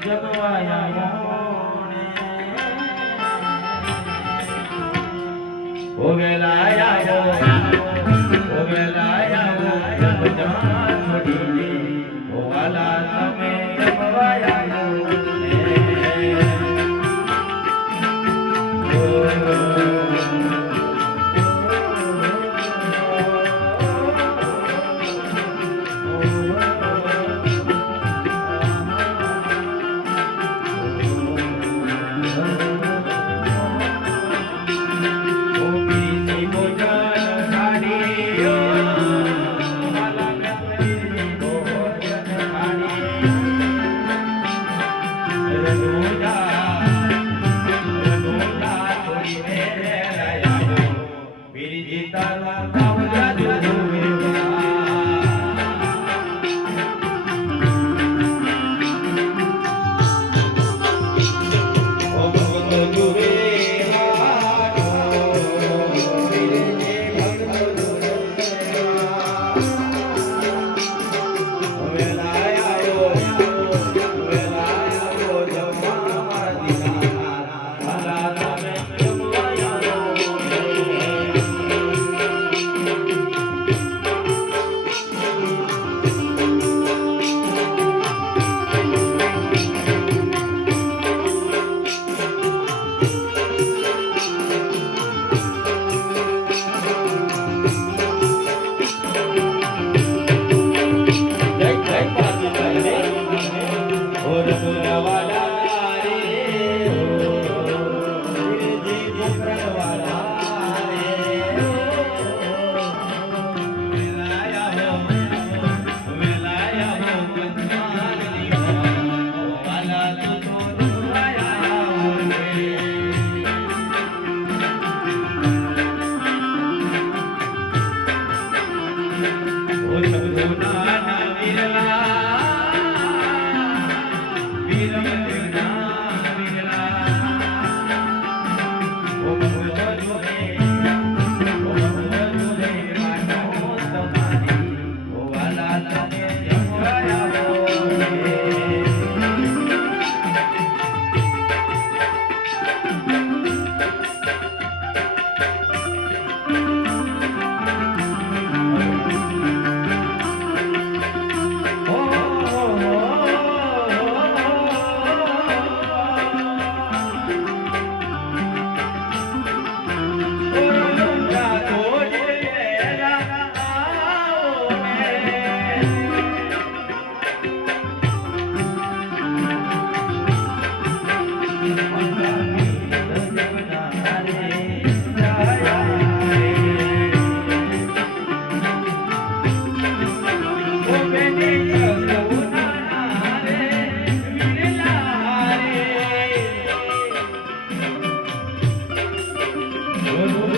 જગવાયા ઓવેલાયા Thank you.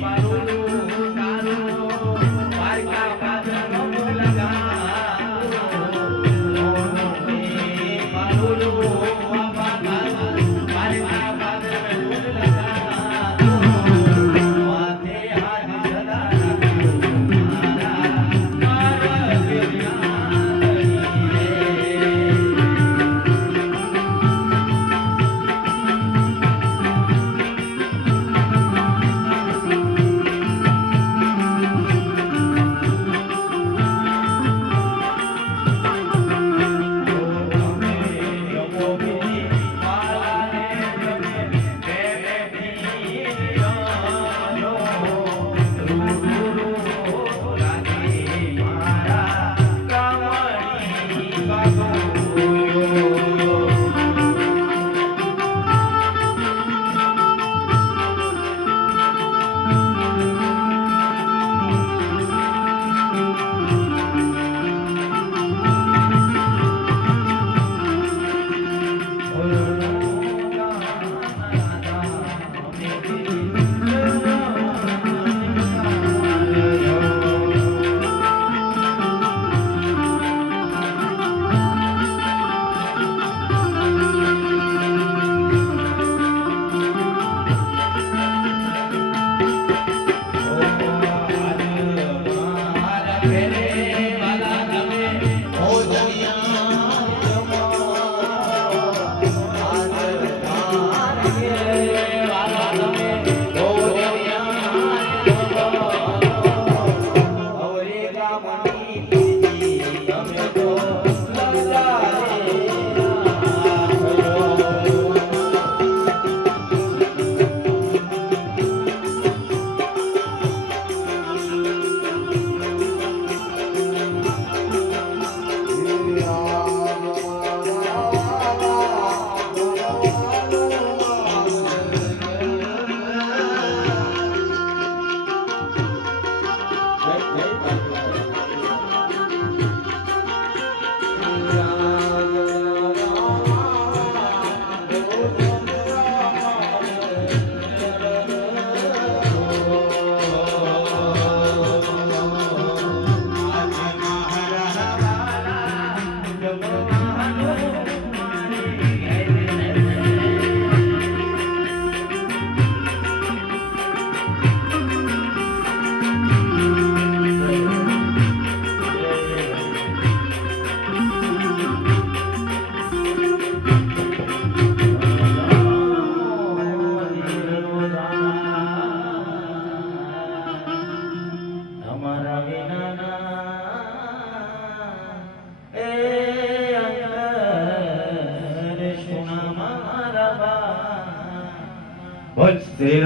Bye.